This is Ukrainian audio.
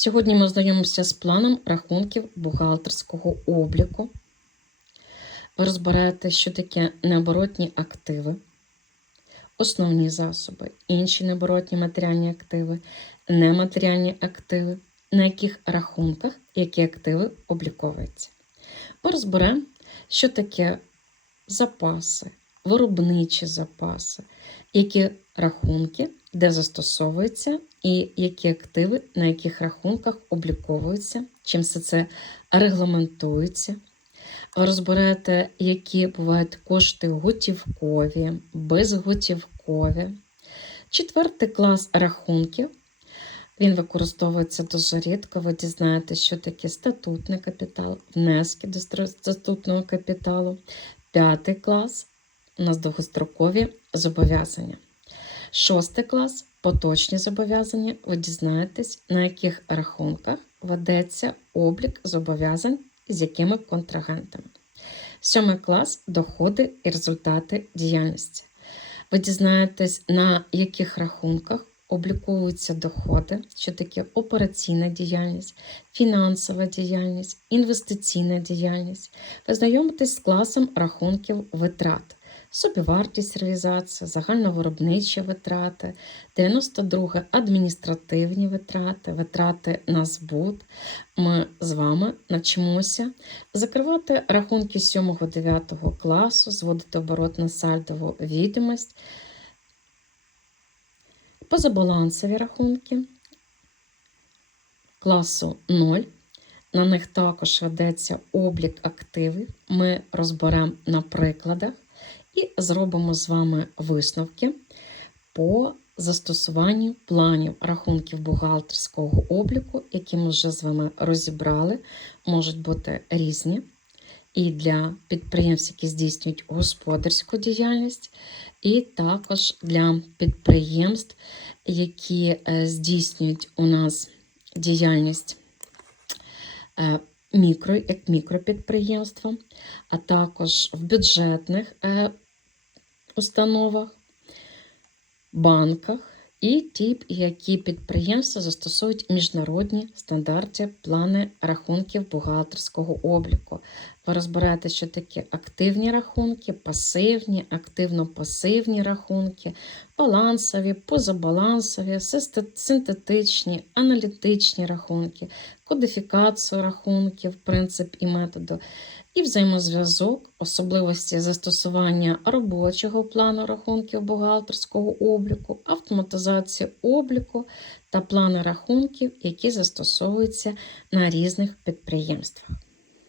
Сьогодні ми ознайомимося з планом рахунків бухгалтерського обліку. Ви розберете, що таке необоротні активи, основні засоби, інші необоротні матеріальні активи, нематеріальні активи, на яких рахунках які активи обліковуються. Ми розберемо, що таке запаси, виробничі запаси, які рахунки, де застосовуються, і які активи на яких рахунках обліковуються, чим все це регламентується. Ви розберете, які бувають кошти готівкові, безготівкові. Четвертий клас рахунків. Він використовується дуже рідко. Ви дізнаєтесь, що таке статутний капітал, внески до статутного капіталу. П'ятий клас у нас довгострокові зобов'язання. Шостий клас поточні зобов'язання. Ви дізнаєтесь, на яких рахунках ведеться облік зобов'язань з якими контрагентами. Сьомий клас доходи і результати діяльності. Ви дізнаєтесь, на яких рахунках обліковуються доходи, що таке операційна діяльність, фінансова діяльність, інвестиційна діяльність. Ви знайомитесь з класом рахунків витрат собівартість реалізації, загальновиробничі витрати, 92 адміністративні витрати, витрати на збут. Ми з вами навчимося закривати рахунки 7-9 класу, зводити оборот на сальдову відомість, позабалансові рахунки класу 0. На них також ведеться облік активів. Ми розберемо на прикладах і зробимо з вами висновки по застосуванню планів рахунків бухгалтерського обліку, які ми вже з вами розібрали, можуть бути різні. І для підприємств, які здійснюють господарську діяльність, і також для підприємств, які е, здійснюють у нас діяльність е, мікро, як мікропідприємства, а також в бюджетних е, установах, банках і ті, які підприємства застосують міжнародні стандарти, плани рахунків бухгалтерського обліку. Ви розбираєте, що таке активні рахунки, пасивні, активно-пасивні рахунки, балансові, позабалансові, синтетичні, аналітичні рахунки, кодифікацію рахунків, принцип і методу, і взаємозв'язок, особливості застосування робочого плану рахунків бухгалтерського обліку, автоматизація обліку та плани рахунків, які застосовуються на різних підприємствах.